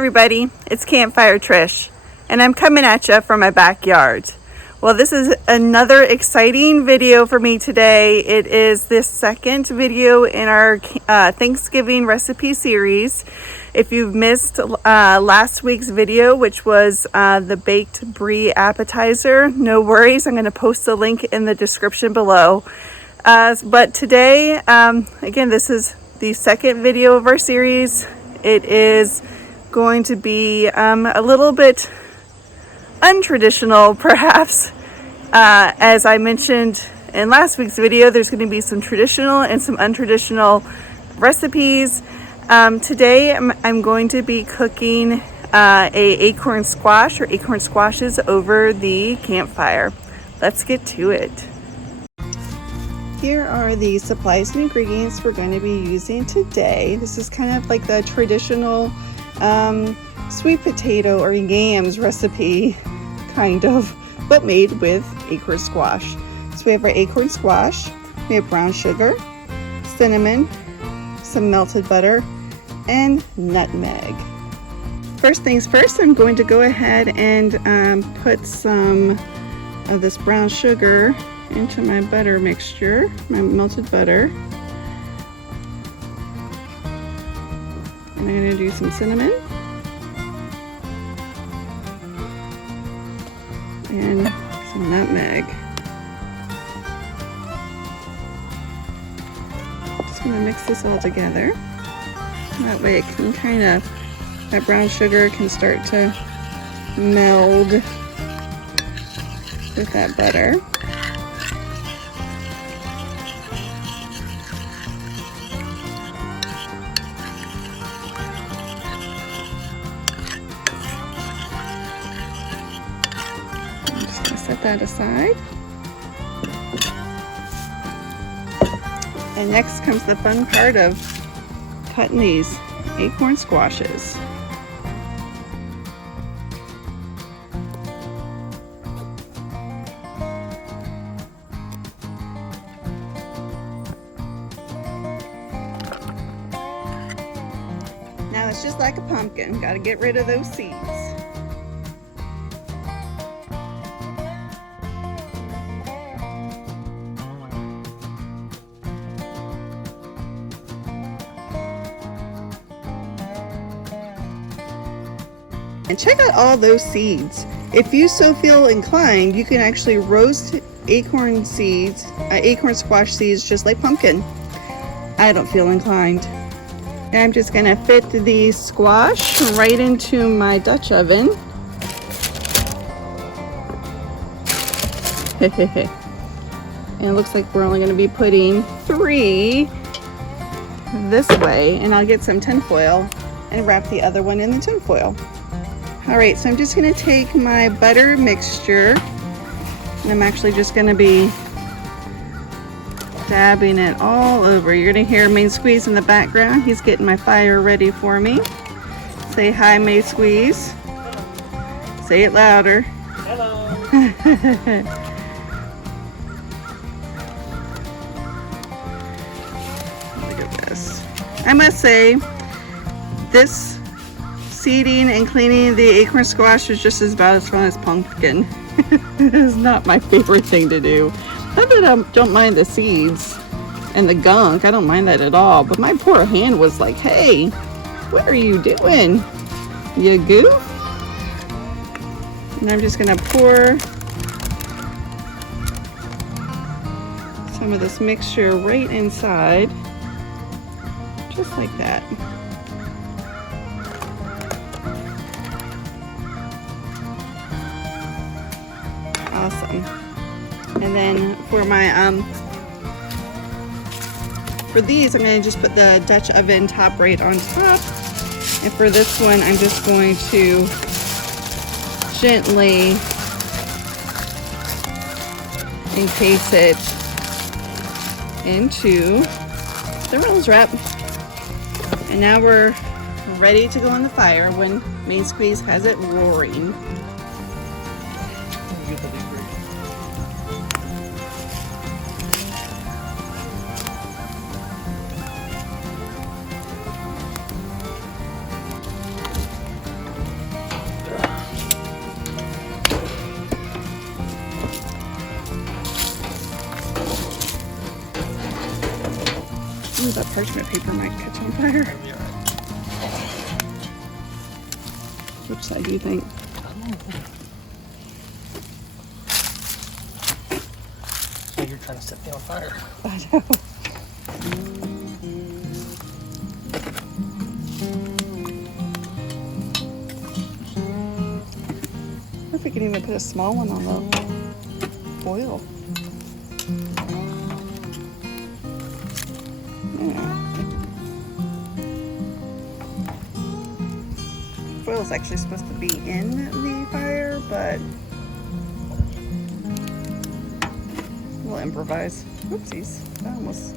everybody, it's Campfire Trish, and I'm coming at you from my backyard. Well, this is another exciting video for me today. It is the second video in our Thanksgiving recipe series. If you've missed last week's video, which was the baked brie appetizer, no worries, I'm going to post a link in the description below. But today, again, this is the second video of our series. It is going to be a little bit untraditional, perhaps. As I mentioned in last week's video, there's going to be some traditional and some untraditional recipes. Today I'm going to be cooking a acorn squash or acorn squashes over the campfire. Let's get to it. Here are the supplies and ingredients we're going to be using today. This is kind of like the traditional sweet potato or yams recipe, kind of, but made with acorn squash. So we have our acorn squash, we have brown sugar, cinnamon, some melted butter, and nutmeg. First things first, I'm going to go ahead and put some of this brown sugar into my butter mixture, my melted butter. And I'm going to do some cinnamon and some nutmeg. Just going to mix this all together. That way it can kind of, that brown sugar can start to meld with that butter. Set that aside. And next comes the fun part of cutting these acorn squashes. Now it's just like a pumpkin, got to get rid of those seeds. And check out all those seeds. If you so feel inclined, you can actually roast acorn seeds, acorn squash seeds, just like pumpkin. I don't feel inclined. And I'm just gonna fit the squash right into my Dutch oven. And it looks like we're only gonna be putting 3 this way, and I'll get some tin foil and wrap the other one in the tin foil. Alright, so I'm just going to take my butter mixture, and I'm actually just going to be dabbing it all over. You're going to hear Main Squeeze in the background. He's getting my fire ready for me. Say hi, Main Squeeze. Say it louder. Hello. Look at this. I must say, this seeding and cleaning the acorn squash is just as bad as fun as pumpkin. It is not my favorite thing to do. Not that I don't mind the seeds and the gunk, I don't mind that at all, but my poor hand was like, hey, what are you doing, you goof? And I'm just gonna pour some of this mixture right inside, just like that. Awesome. And then for my for these, I'm going to just put the Dutch oven top right on top, and for this one I'm just going to gently encase it into the rose wrap. And now we're ready to go on the fire when Main Squeeze has it roaring. Ooh, that parchment paper might catch on fire. Which side do you think? So you're trying to set me on fire. I know. Or if we could even put a small one on the foil. Yeah. Foil is actually supposed to be in the fire, but we'll improvise. Oopsies. That almost.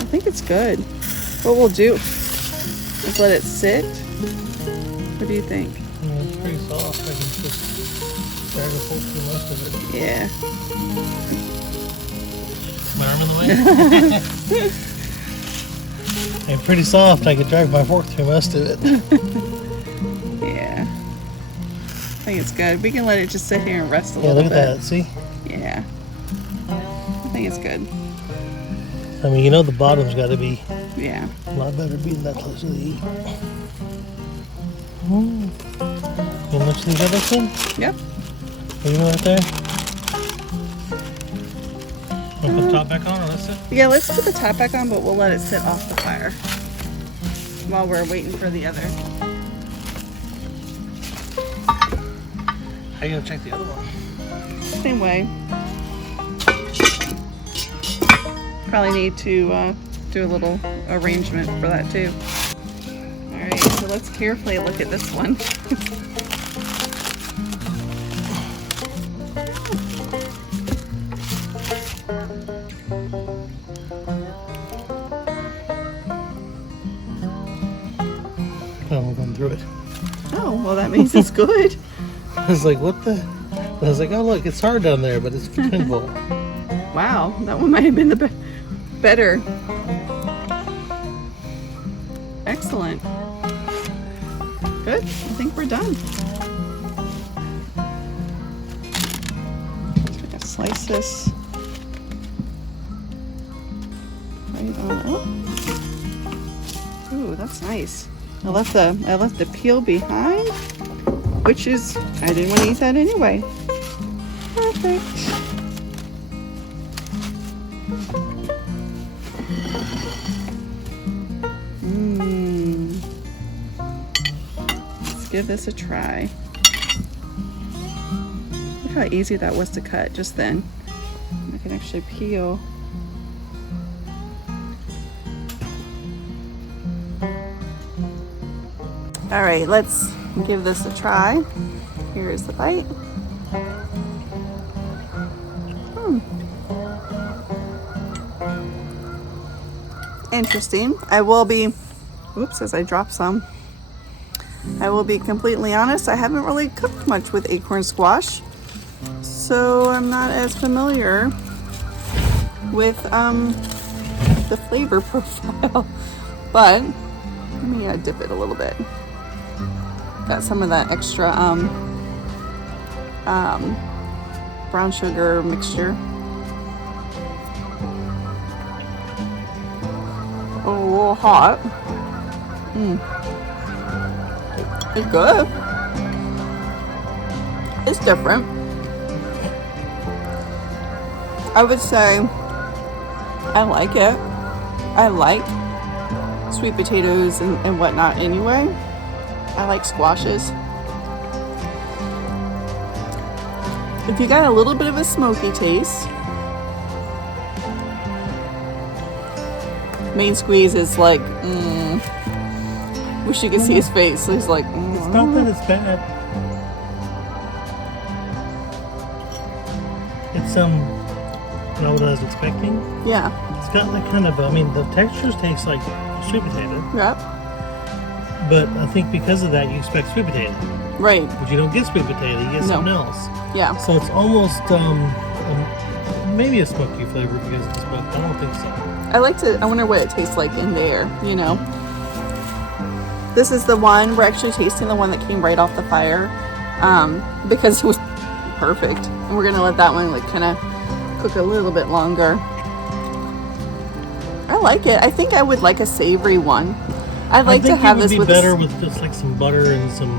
I think it's good. What we'll do is let it sit. What do you think? Yeah, it's pretty soft. I can just drag a fork through most of it. Yeah. My arm in the way? And pretty soft. I could drag my fork through most of it. Yeah. I think it's good. We can let it just sit here and rest a Yeah, little look bit. at that. See? Yeah. I think it's good. I mean, you know the bottom's got to be Yeah. a lot better being that close to the heat. You look to these other one? Yep. Are you right there? Want to put the top back on or let's it? Yeah, let's put the top back on, but we'll let it sit off the fire while we're waiting for the other. How you gonna check the other one? Same way. Probably need to do a little arrangement for that too. Alright, so let's carefully look at this one. Oh, we're going through it. Oh, well that means it's good. I was like, what the? I was like, oh look, it's hard down there, but it's pinball. Wow, that one might have been the better. Excellent. Good. I think we're done. Just gonna slice this right on up. Ooh, that's nice. I left the peel behind, which is I didn't want to eat that anyway. Perfect. Let's give this a try. Look how easy that was to cut just then. I can actually peel. All right, let's give this a try. Here's the bite. Interesting. I will be, oops, as I drop some. I will be completely honest, I haven't really cooked much with acorn squash, so I'm not as familiar with the flavor profile, but let me dip it a little bit. Got some of that extra brown sugar mixture. A little hot. It's good. It's different. I would say I like it. I like sweet potatoes and whatnot anyway. I like squashes. If you got a little bit of a smoky taste, main squeeze is like, wish you could see his face. He's like, It's not that it's bad. It's not what I was expecting. Yeah. It's got that kind of, I mean, the textures taste like sweet potato. Yep. But I think because of that, you expect sweet potato. Right. But you don't get sweet potato, you get something else. Yeah. So it's almost maybe a smoky flavor because of the smoke. I don't think so. I wonder what it tastes like in there, you know. This is the one, we're actually tasting the one that came right off the fire, because it was perfect. And we're gonna let that one like kind of cook a little bit longer. I like it. I think I would like a savory one. I'd like to have this with. I think it would be better with just like some butter and some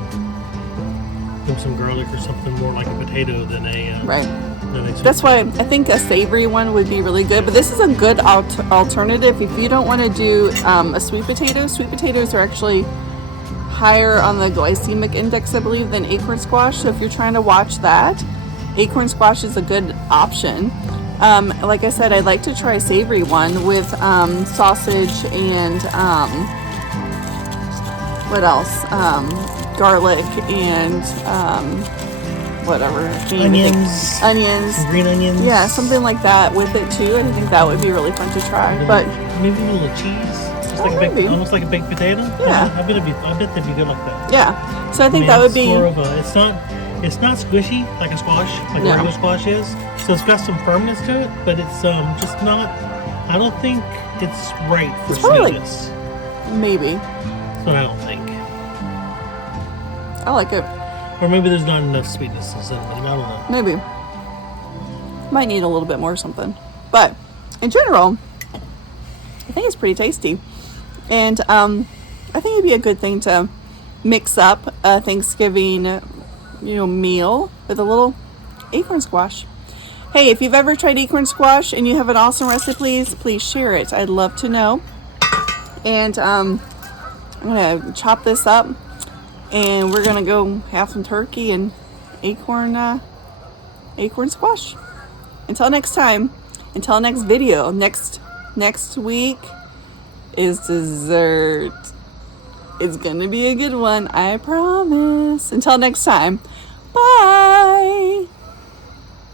garlic or something more like a potato than a. Right. That's why I think a savory one would be really good. But this is a good alternative if you don't want to do a sweet potato. Sweet potatoes are actually higher on the glycemic index, I believe, than acorn squash. So if you're trying to watch that, acorn squash is a good option. Like I said, I'd like to try a savory one with sausage and what else? Garlic and whatever. Onions. Some green onions. Yeah, something like that with it too. I think that would be really fun to try. But maybe a little cheese. Just like almost like a baked potato. Yeah. I bet they'd be good like that. Yeah. So I think that would be more of a. It's not squishy like a squash, like regular squash is. So it's got some firmness to it, but it's just not. I don't think it's right for sweetness. Maybe. That's what I don't think. I like it. Or maybe there's not enough sweetness in it. I don't know. Maybe. Might need a little bit more or something. But in general, I think it's pretty tasty. And I think it'd be a good thing to mix up a Thanksgiving, meal with a little acorn squash. Hey, if you've ever tried acorn squash and you have an awesome recipe, please share it. I'd love to know. And I'm going to chop this up. And we're gonna go have some turkey and acorn squash. Until next time, until next video, next week is dessert. It's gonna be a good one, I promise. Until next time, bye.